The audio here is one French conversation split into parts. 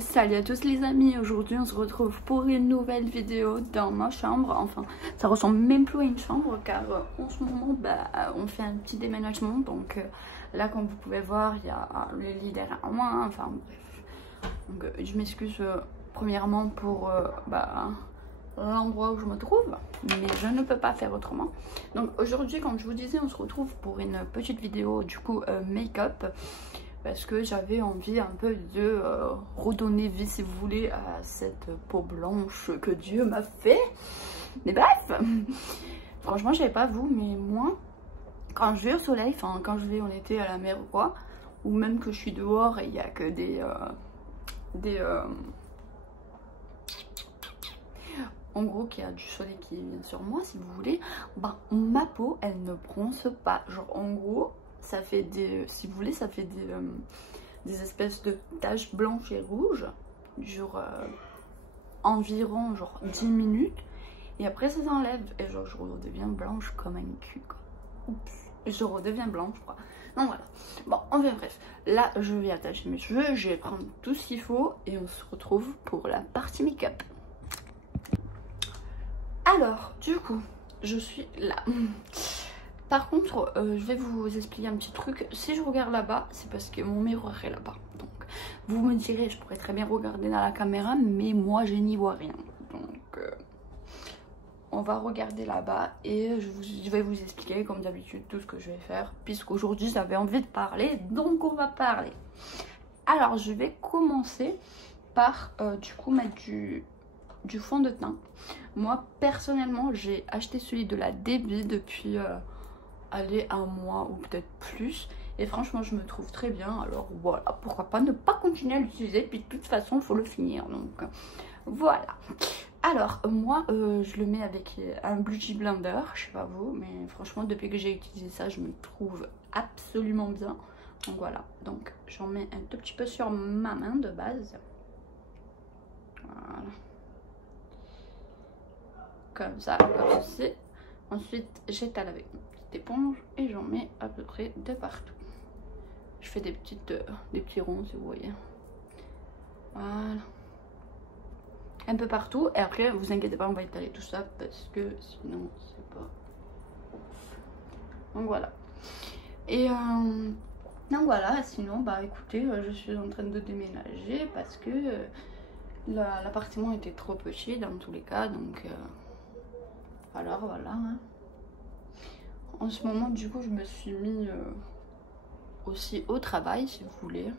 Salut à tous les amis, aujourd'hui on se retrouve pour une nouvelle vidéo dans ma chambre. Enfin, ça ressemble même plus à une chambre car en ce moment on fait un petit déménagement. Donc là, comme vous pouvez voir, il y a le lit derrière moi, enfin bref. Donc je m'excuse premièrement pour l'endroit où je me trouve, mais je ne peux pas faire autrement. Donc aujourd'hui, comme je vous disais, on se retrouve pour une petite vidéo du coup make-up, parce que j'avais envie un peu de redonner vie, si vous voulez, à cette peau blanche que Dieu m'a fait. Mais bref, franchement, je sais pas vous, mais moi, quand je vais au soleil, enfin quand je vais en été à la mer ou quoi, ou même que je suis dehors et il n'y a que en gros qu'il y a du soleil qui vient sur moi, si vous voulez, ma peau, elle ne bronze pas. Genre en gros, ça fait des, si vous voulez, ça fait des espèces de taches blanches et rouges, genre environ genre 10 minutes, et après ça s'enlève et genre je redeviens blanche comme un cul, quoi. Oups, je redeviens blanche, quoi. Donc voilà, bon, enfin bref, là je vais attacher mes cheveux, je vais prendre tout ce qu'il faut et on se retrouve pour la partie make-up. Alors, du coup, je suis là. Par contre, je vais vous expliquer un petit truc. Si je regarde là-bas, c'est parce que mon miroir est là-bas. Donc, vous me direz, je pourrais très bien regarder dans la caméra, mais moi, je n'y vois rien. Donc, on va regarder là-bas et je vais vous expliquer, comme d'habitude, tout ce que je vais faire. Puisqu'aujourd'hui, j'avais envie de parler, donc on va parler. Alors, je vais commencer par, du coup, mettre du fond de teint. Moi, personnellement, j'ai acheté celui de la DB depuis... aller un mois ou peut-être plus, et franchement je me trouve très bien. Alors voilà, pourquoi pas ne pas continuer à l'utiliser, puis de toute façon il faut le finir, donc voilà. Alors moi je le mets avec un Beauty Blender, je sais pas vous, mais franchement depuis que j'ai utilisé ça je me trouve absolument bien. Donc voilà, donc j'en mets un tout petit peu sur ma main de base, voilà, comme ça, comme ceci. Ensuite j'étale avec éponge et j'en mets à peu près de partout. Je fais des petits ronds, si vous voyez. Voilà, un peu partout, et après vous inquiétez pas, on va étaler tout ça parce que sinon c'est pas ouf. Donc voilà, et donc voilà, sinon écoutez, je suis en train de déménager parce que l'appartement était trop petit dans tous les cas, donc alors voilà, hein. En ce moment, du coup, je me suis mis aussi au travail, si vous voulez.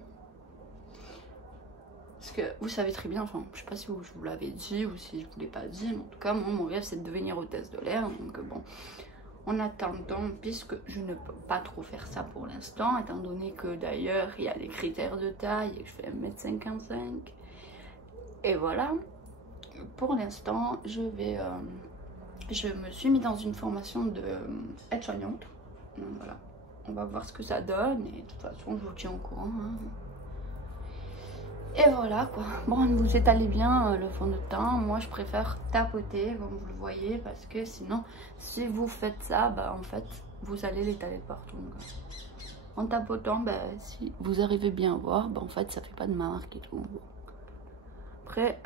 Parce que vous savez très bien, enfin, je sais pas si je vous l'avais dit ou si je vous l'ai pas dit, mais en tout cas, moi, mon rêve, c'est de devenir hôtesse de l'air. Donc bon, en attendant, puisque je ne peux pas trop faire ça pour l'instant, étant donné que d'ailleurs, il y a des critères de taille et que je fais 1,55 m. Et voilà, pour l'instant, je me suis mis dans une formation de aide-soignante. Donc voilà, on va voir ce que ça donne et de toute façon je vous tiens au courant, hein. Et voilà quoi. Bon, vous étalez bien le fond de teint. Moi je préfère tapoter comme vous le voyez, parce que sinon si vous faites ça, en fait vous allez l'étaler de partout. Donc, en tapotant, si vous arrivez bien à voir, en fait ça fait pas de marque et tout. Bon. Après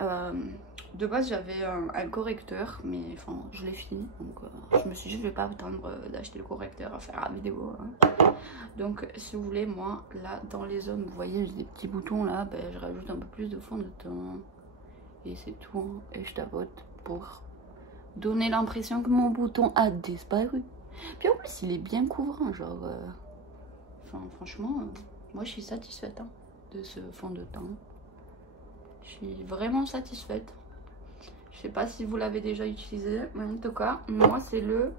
de base j'avais un correcteur, mais enfin je l'ai fini, donc je me suis dit je vais pas attendre d'acheter le correcteur à faire la vidéo, hein. Donc si vous voulez, moi là dans les zones, vous voyez j'ai des petits boutons là, je rajoute un peu plus de fond de teint et c'est tout, hein. Et je tapote pour donner l'impression que mon bouton a disparu. Puis en plus il est bien couvrant, genre enfin franchement moi je suis satisfaite, hein, de ce fond de teint. Je suis vraiment satisfaite. Je sais pas si vous l'avez déjà utilisé, mais en tout cas, moi c'est le...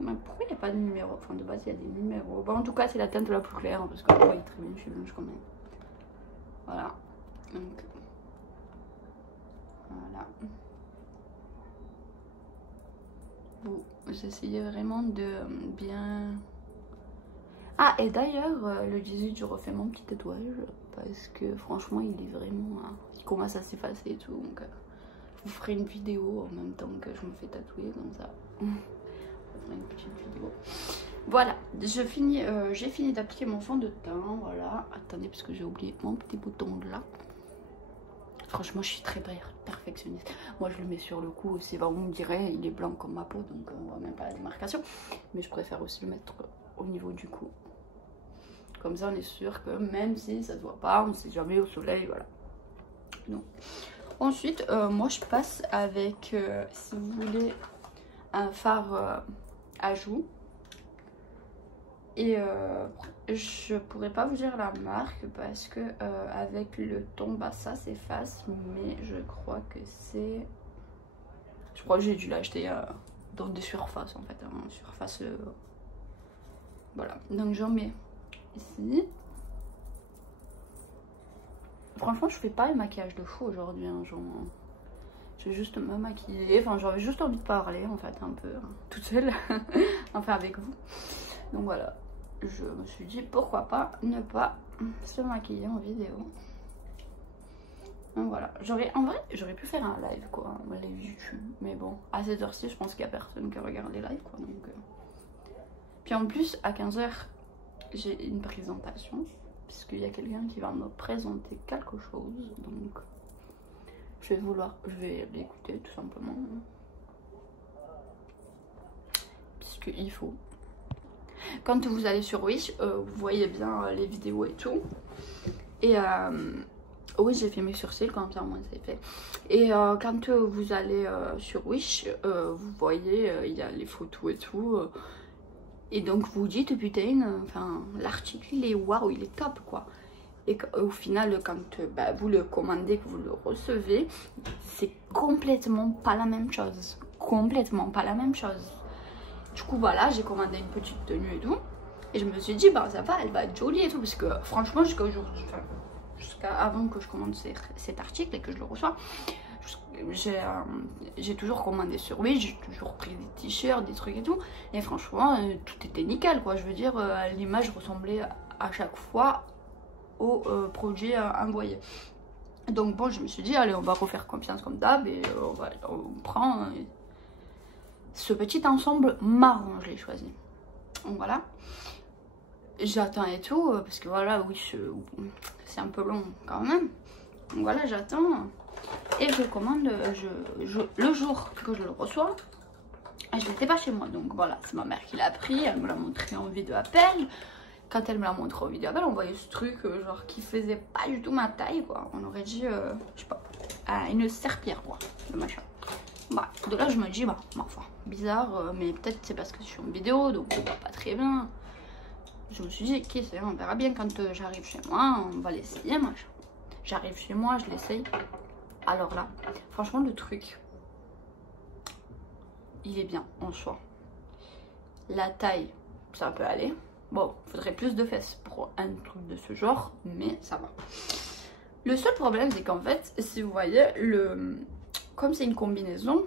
Mais pourquoi il n'y a pas de numéro? Enfin, de base, il y a des numéros. En tout cas, c'est la teinte la plus claire, parce qu'on voit très bien, je suis blanche quand même. Voilà. Donc, voilà. Vous essayez vraiment de bien... Ah, et d'ailleurs, le 18, je refais mon petit tatouage, parce que franchement, il est vraiment... il commence à s'effacer et tout, donc je vous ferai une vidéo en même temps que je me fais tatouer, comme ça. Je ferai une petite vidéo. Voilà, j'ai fini d'appliquer mon fond de teint, voilà. Attendez, parce que j'ai oublié mon petit bouton là. Franchement, je suis très perfectionniste. Moi, je le mets sur le cou aussi. Bon, vous me direz, il est blanc comme ma peau, donc on voit même pas la démarcation. Mais je préfère aussi le mettre au niveau du cou. Comme ça, on est sûr que même si ça se voit pas, on ne sait jamais au soleil, voilà. Donc. Ensuite, moi, je passe avec, si vous voulez, un fard à joues. Et je pourrais pas vous dire la marque parce que avec le ton, bah ça s'efface, mais je crois que c'est... Je crois que j'ai dû l'acheter dans des surfaces en fait, hein, surface... Voilà, donc j'en mets ici. Franchement, je fais pas le maquillage de fou aujourd'hui, hein, genre... Je vais juste me maquiller, enfin j'avais juste envie de parler en fait un peu, hein, toute seule, enfin avec vous. Donc voilà, je me suis dit pourquoi pas ne pas se maquiller en vidéo. Donc voilà, en vrai j'aurais pu faire un live quoi, un live YouTube. Mais bon, à cette heure-ci je pense qu'il n'y a personne qui regarde les lives quoi. Donc, Puis en plus à 15 h j'ai une présentation, puisqu'il y a quelqu'un qui va me présenter quelque chose. Donc je vais l'écouter tout simplement. Puisqu'il faut. Quand vous allez sur Wish, vous voyez bien les vidéos et tout. Et oui, j'ai fait mes sourcils comme ça, moi c'est fait. Et quand vous allez sur Wish, vous voyez, il y a les photos et tout. Et donc vous dites, putain, enfin, l'article il est waouh, il est top quoi. Et au final, quand vous le commandez, que vous le recevez, c'est complètement pas la même chose. Complètement pas la même chose. Du coup, voilà, j'ai commandé une petite tenue et tout. Et je me suis dit, bah ça va, elle va être jolie et tout. Parce que franchement, jusqu'à avant que je commande cet article et que je le reçois, j'ai toujours commandé sur Wish, j'ai toujours pris des t-shirts, des trucs et tout. Et franchement, tout était nickel quoi. Je veux dire, l'image ressemblait à chaque fois au produit envoyé. Donc bon, je me suis dit, allez, on va refaire confiance comme d'hab et on prend ce petit ensemble marron, je l'ai choisi. Donc voilà, j'attends et tout, parce que voilà, oui, c'est un peu long quand même. Donc voilà, j'attends et je commande le jour que je le reçois. Je n'étais pas chez moi, donc voilà, c'est ma mère qui l'a pris, elle me l'a montré en vidéo appel. Quand elle me l'a montré en vidéo appel, on voyait ce truc genre qui faisait pas du tout ma taille quoi. On aurait dit, je sais pas, une serpillère quoi, le machin. Bah, de là je me dis, bah, ma foi, bizarre, mais peut-être c'est parce que je suis en vidéo, donc on voit pas très bien. Je me suis dit, qui sait, on verra bien quand j'arrive chez moi, on va l'essayer, machin. J'arrive chez moi, je l'essaye. Alors là, franchement, le truc, il est bien en soi. La taille, ça peut aller. Bon, il faudrait plus de fesses pour un truc de ce genre, mais ça va. Le seul problème, c'est qu'en fait, si vous voyez, comme c'est une combinaison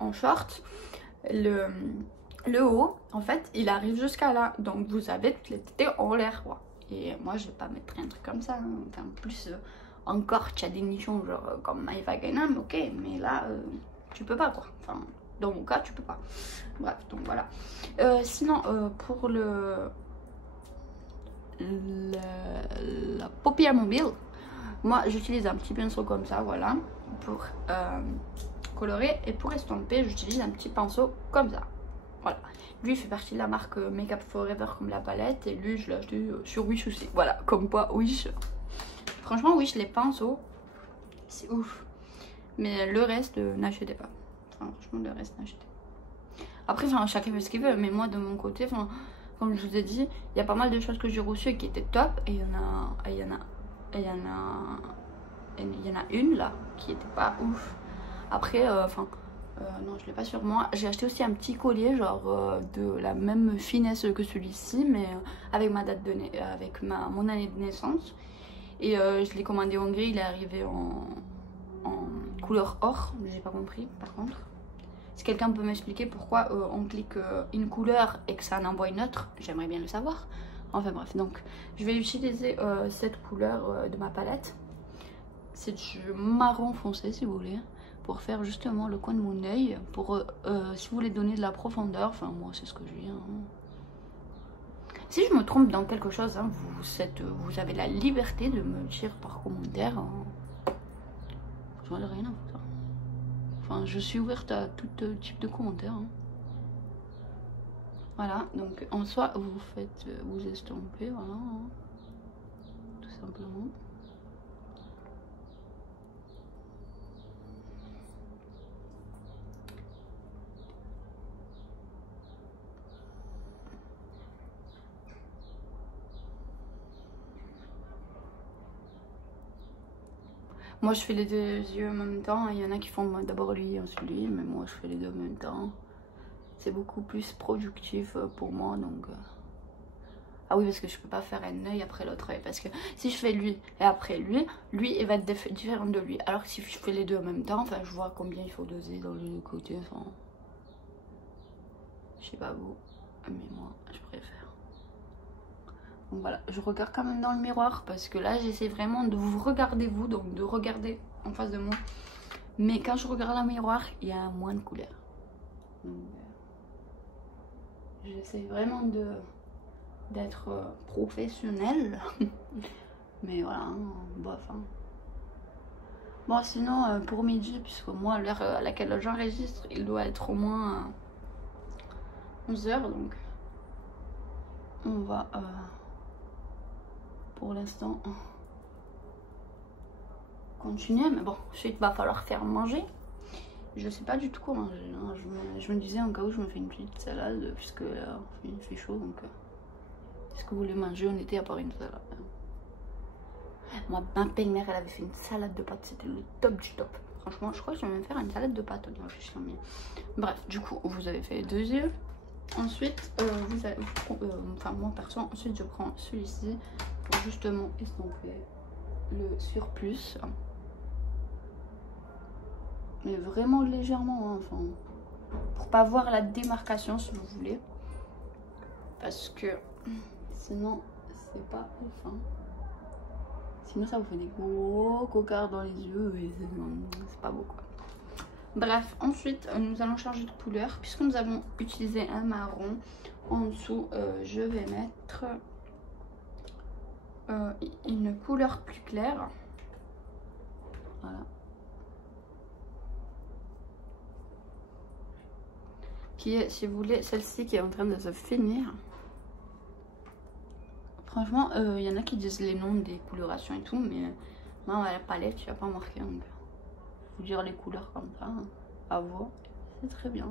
en short, le haut, en fait, il arrive jusqu'à là. Donc, vous avez toutes les tétés en l'air, quoi. Et moi, je vais pas mettre un truc comme ça. Hein. Enfin, plus, encore, tu as des nichons, genre, comme Maeva Gainam, ok. Mais là, tu peux pas, quoi. Enfin, dans mon cas, tu peux pas. Bref, donc voilà. Sinon, pour la paupière mobile, moi, j'utilise un petit pinceau comme ça, voilà. Pour colorer. Et pour estomper, j'utilise un petit pinceau comme ça. Voilà. Lui, il fait partie de la marque Make Up Forever comme la palette. Et lui, je l'ai acheté sur Wish aussi. Voilà, comme quoi, Wish. Franchement, Wish, les pinceaux, c'est ouf. Mais le reste, n'achetez pas. Enfin, franchement, le reste, n'achetez. Après, enfin, chacun fait ce qu'il veut. Mais moi, de mon côté, enfin, comme je vous ai dit, il y a pas mal de choses que j'ai reçues et qui étaient top. Et il y en a une là qui était pas ouf. Après, enfin. Non, je l'ai pas sur moi. J'ai acheté aussi un petit collier, genre de la même finesse que celui-ci, mais avec ma date de mon année de naissance. Et je l'ai commandé en gris, il est arrivé en couleur or. J'ai pas compris, par contre. Si quelqu'un peut m'expliquer pourquoi on clique une couleur et que ça en envoie une autre, j'aimerais bien le savoir. Enfin bref, donc je vais utiliser cette couleur de ma palette. C'est du marron foncé si vous voulez. pour faire justement le coin de mon œil, pour si vous voulez donner de la profondeur. Enfin moi c'est ce que j'ai, hein. Si je me trompe dans quelque chose, hein, vous avez la liberté de me dire par commentaire, hein. J'en ai rien à foutre. Enfin je suis ouverte à tout type de commentaires, hein. Voilà, donc en soi vous faites, vous estompez, voilà, hein, tout simplement. Moi je fais les deux yeux en même temps, il y en a qui font d'abord lui ensuite lui, mais moi je fais les deux en même temps. C'est beaucoup plus productif pour moi, donc... Ah oui, parce que je peux pas faire un œil après l'autre œil, parce que si je fais lui et après lui, il va être différent de lui. Alors que si je fais les deux en même temps, enfin je vois combien il faut doser dans les deux côtés, enfin... Je sais pas vous, mais moi je préfère. Donc voilà, je regarde quand même dans le miroir parce que là j'essaie vraiment de vous regarder vous, donc de regarder en face de moi. Mais quand je regarde dans le miroir, il y a moins de couleurs. Donc j'essaie vraiment d'être professionnelle. Mais voilà, hein, bof. Hein. Bon sinon pour midi, puisque moi l'heure à laquelle j'enregistre, il doit être au moins 11 h, donc on va... pour l'instant continuer, mais bon ensuite va falloir faire manger. Je sais pas du tout quoi manger, hein. Je me disais en cas où je me fais une petite salade puisque là il fait chaud, donc qu'est-ce que vous voulez manger en été à part une salade, hein. Moi ma belle-mère elle avait fait une salade de pâtes, c'était le top du top. Franchement je crois que je vais même faire une salade de pâtes en réfléchissant. Bref, du coup vous avez fait les deux yeux. Ensuite vous avez, enfin moi perso, ensuite je prends celui-ci pour justement estomper le surplus, mais vraiment légèrement, hein, enfin pour pas voir la démarcation si vous voulez, parce que sinon c'est pas ouf, hein. Sinon ça vous fait des gros cocards dans les yeux et c'est pas beau quoi. Bref, ensuite nous allons changer de couleur puisque nous avons utilisé un marron. En dessous je vais mettre une couleur plus claire, voilà, qui est, si vous voulez, celle-ci qui est en train de se finir. Franchement il y en a qui disent les noms des colorations et tout, mais moi à la palette il n'y a pas marqué, donc vous dire les couleurs comme ça, hein, à voir, c'est très bien.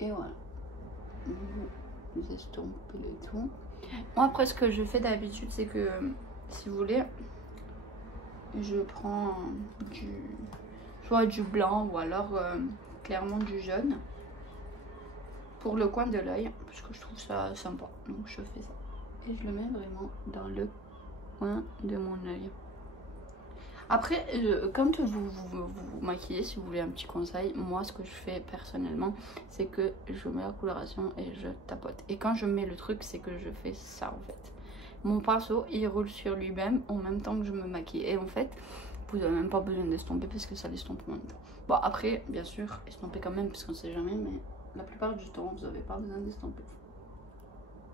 Et voilà, vous estompez et tout. Moi après ce que je fais d'habitude c'est que si vous voulez je prends soit du blanc ou alors clairement du jaune pour le coin de l'œil parce que je trouve ça sympa, donc je fais ça et je le mets vraiment dans le coin de mon œil. Après quand vous maquillez, si vous voulez un petit conseil, moi ce que je fais personnellement c'est que je mets la coloration et je tapote, et quand je mets le truc c'est que je fais ça en fait. Mon pinceau il roule sur lui-même en même temps que je me maquille, et en fait vous n'avez même pas besoin d'estomper parce que ça l'estompe en même temps. Bon après bien sûr estomper quand même parce qu'on sait jamais, mais la plupart du temps vous n'avez pas besoin d'estomper.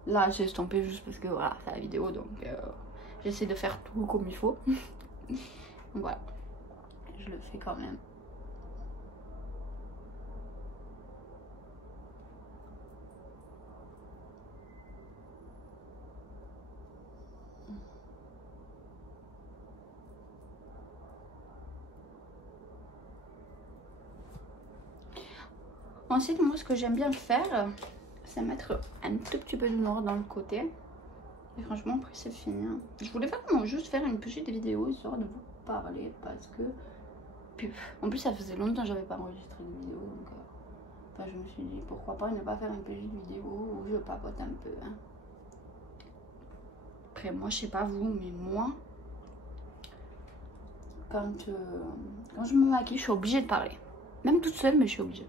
Là j'ai estompé juste parce que voilà c'est la vidéo, donc j'essaie de faire tout comme il faut. Donc voilà, je le fais quand même. Ensuite, moi ce que j'aime bien faire, c'est mettre un tout petit peu de noir dans le côté. Et franchement après c'est fini, hein. Je voulais vraiment juste faire une petite vidéo histoire de vous parler parce que... Puis, en plus ça faisait longtemps que j'avais pas enregistré une vidéo, donc enfin, je me suis dit pourquoi pas ne pas faire une petite vidéo où je papote un peu, hein. Après moi je sais pas vous, mais moi quand je me maquille je suis obligée de parler, même toute seule, mais je suis obligée.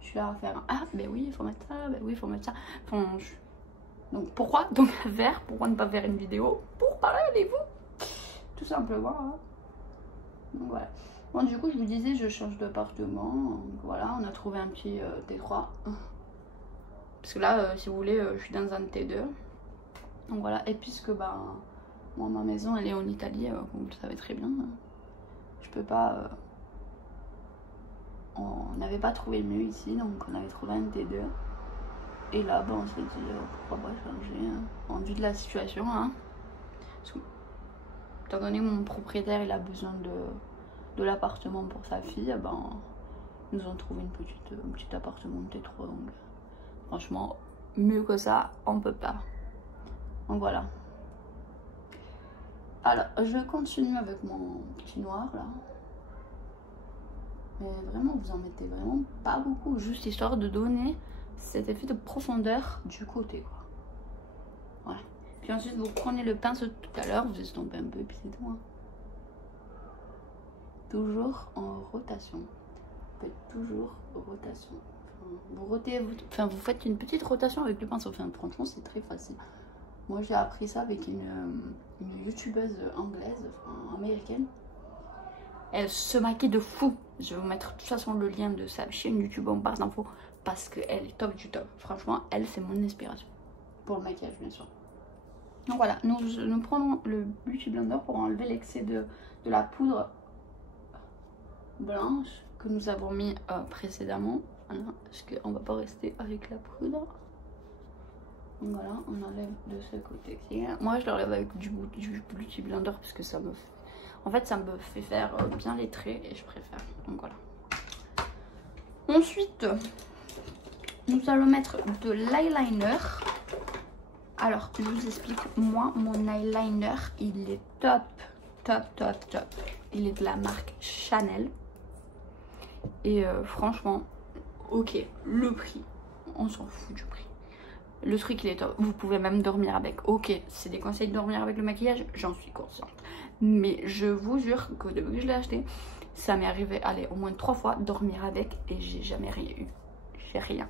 Je suis là à faire ah ben oui il faut mettre ça, ben oui il faut mettre ça, enfin, donc pourquoi donc faire, pourquoi ne pas faire une vidéo pour parler avec vous tout simplement, hein. Donc voilà, Bon, du coup, je vous disais, je change d'appartement. Donc voilà, on a trouvé un petit T3. Parce que là, si vous voulez, je suis dans un T2. Donc voilà, et puisque bah, moi, ma maison, elle est en Italie, comme vous le savez très bien. Je peux pas... on n'avait pas trouvé mieux ici, donc on avait trouvé un T2. Et là, bah, on s'est dit, pourquoi pas changer, hein, en vue de la situation. Hein. Parce que, étant donné que mon propriétaire, il a besoin de l'appartement pour sa fille, ben, nous avons trouvé un petit appartement de T3. Donc, franchement, mieux que ça, on peut pas. Donc voilà. Alors, je continue avec mon petit noir là. Mais vraiment, vous en mettez vraiment pas beaucoup, juste histoire de donner cet effet de profondeur du côté, quoi. Voilà. Puis ensuite, vous prenez le pinceau de tout à l'heure, vous estompez un peu et puis c'est tout. Hein. Toujours en rotation. Vous faites toujours rotation. Enfin, vous faites une petite rotation avec le pinceau. Enfin, franchement, c'est très facile. Moi, j'ai appris ça avec une youtubeuse anglaise, enfin, américaine. Elle se maquille de fou. Je vais vous mettre de toute façon le lien de sa chaîne YouTube en barre d'infos parce qu'elle est top du top. Franchement, elle, c'est mon inspiration. Pour le maquillage, bien sûr. Donc voilà, nous prenons le Beauty Blender pour enlever l'excès de la poudre blanche que nous avons mis précédemment. Voilà, parce qu'on ne va pas rester avec la poudre. Donc voilà, on enlève de ce côté-ci. Moi, je l'enlève avec du Beauty Blender parce que ça me fait... En fait, ça me fait faire bien les traits et je préfère. Donc voilà. Ensuite, nous allons mettre de l'eyeliner. Alors, je vous explique. Moi, mon eyeliner, il est top, top, top, top. Il est de la marque Chanel. Et franchement, ok, le prix, on s'en fout du prix. Le truc, il est top. Vous pouvez même dormir avec. Ok, c'est des conseils de dormir avec le maquillage, j'en suis consciente. Mais je vous jure qu'au début que je l'ai acheté, ça m'est arrivé, allez, au moins 3 fois dormir avec et j'ai jamais rien eu. J'ai rien.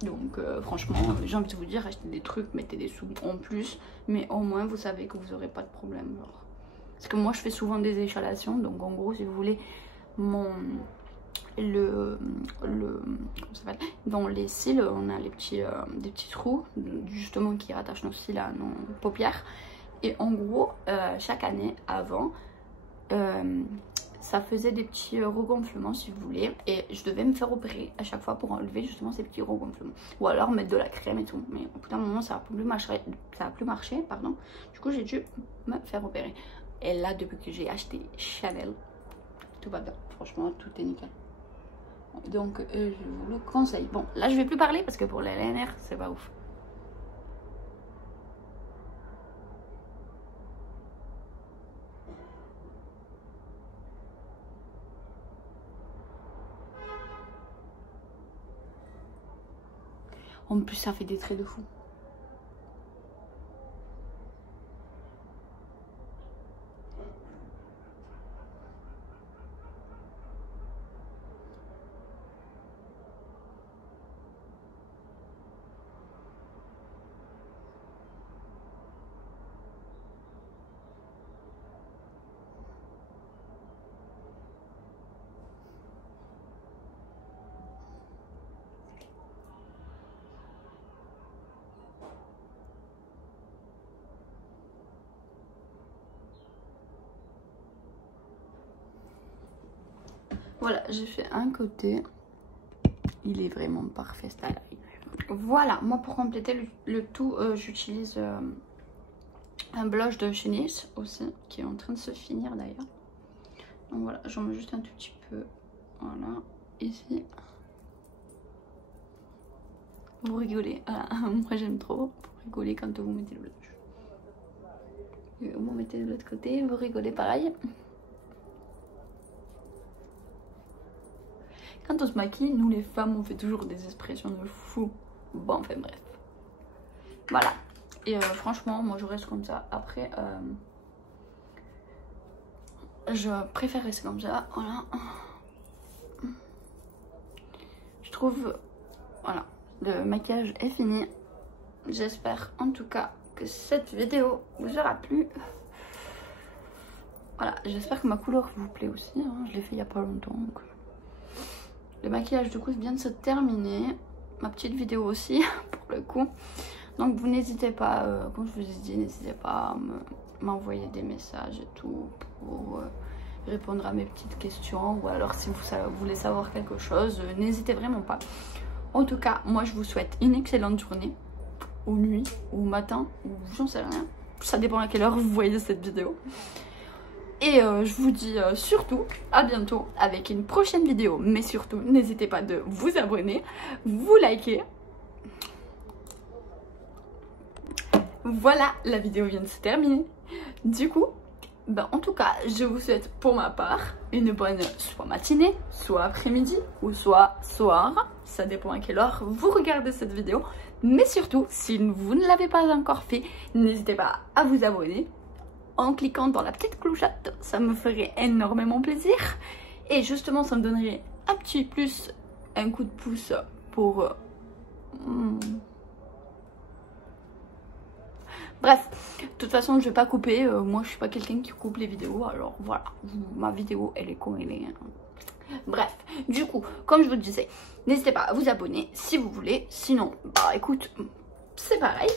Donc franchement, j'ai envie de vous dire, achetez des trucs, mettez des sous en plus. Mais au moins, vous savez que vous n'aurez pas de problème. Genre. Parce que moi, je fais souvent des échalations. Donc en gros, si vous voulez, comment ça s'appelle, dans les cils, on a les petits, des petits trous justement qui rattachent nos cils à nos paupières. Et en gros, chaque année avant, ça faisait des petits regonflements si vous voulez. Et je devais me faire opérer à chaque fois pour enlever justement ces petits regonflements. Ou alors mettre de la crème et tout. Mais au bout d'un moment, ça n'a plus marché, pardon. Du coup, j'ai dû me faire opérer. Et là, depuis que j'ai acheté Chanel, tout va bien. Franchement, tout est nickel. Donc, je vous le conseille. Bon, là, je vais plus parler parce que pour l'eyeliner, c'est pas ouf. En plus, ça fait des traits de fou. Voilà, j'ai fait un côté. Il est vraiment parfait, ce eyeliner. Voilà, moi pour compléter le tout, j'utilise un blush de chez NYX aussi, qui est en train de se finir d'ailleurs. Donc voilà, j'en mets juste un tout petit peu. Voilà, ici. Vous rigolez. Voilà. Moi j'aime trop pour rigoler quand vous mettez le blush. Et vous mettez de l'autre côté, vous rigolez pareil. Quand on se maquille, nous les femmes, on fait toujours des expressions de fou. Bon, enfin bref. Voilà. Et franchement, moi je reste comme ça. Après, je préfère rester comme ça. Voilà. Je trouve, voilà, le maquillage est fini. J'espère en tout cas que cette vidéo vous aura plu. Voilà, j'espère que ma couleur vous plaît aussi, hein. Je l'ai fait il y a pas longtemps. Donc. Le maquillage du coup vient de se terminer. Ma petite vidéo aussi, pour le coup. Donc vous n'hésitez pas, comme je vous ai dit, n'hésitez pas à m'envoyer des messages et tout pour répondre à mes petites questions. Ou alors si vous voulez savoir quelque chose, n'hésitez vraiment pas. En tout cas, moi je vous souhaite une excellente journée, ou nuit, ou matin, ou j'en sais rien. Ça dépend à quelle heure vous voyez cette vidéo. Et je vous dis surtout à bientôt avec une prochaine vidéo. Mais surtout, n'hésitez pas de vous abonner, vous liker. Voilà, la vidéo vient de se terminer. Du coup, ben, en tout cas, je vous souhaite pour ma part une bonne soit matinée, soit après-midi, ou soit soir. Ça dépend à quelle heure vous regardez cette vidéo. Mais surtout, si vous ne l'avez pas encore fait, n'hésitez pas à vous abonner en cliquant dans la petite clochette. Ça me ferait énormément plaisir. Et justement, ça me donnerait un petit plus, un coup de pouce pour... Bref, de toute façon je vais pas couper, moi je suis pas quelqu'un qui coupe les vidéos, alors voilà, ma vidéo elle est comme elle est. Bref, du coup, comme je vous le disais, n'hésitez pas à vous abonner si vous voulez, sinon, bah écoute, c'est pareil.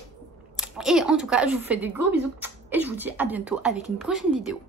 Et en tout cas, je vous fais des gros bisous et je vous dis à bientôt avec une prochaine vidéo.